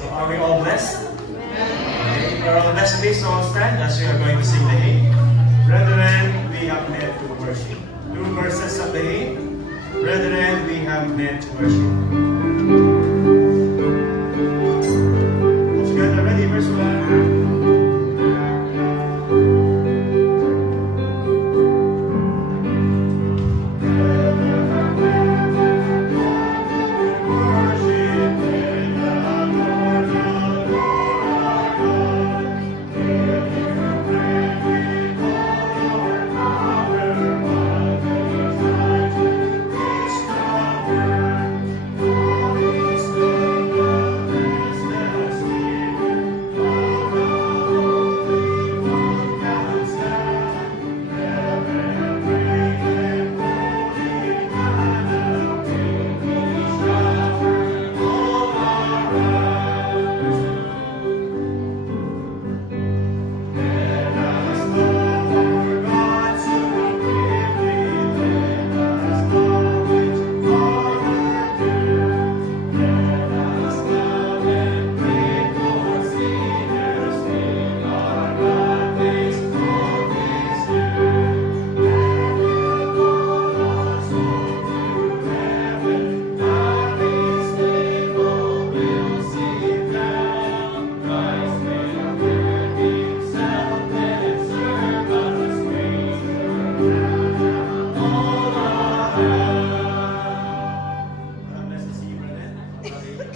So are we all blessed? Okay, we're all blessed today, so stand as we are going to sing the hymn. Brethren, we have met to worship. Two verses of the hymn. Brethren, we have met to worship.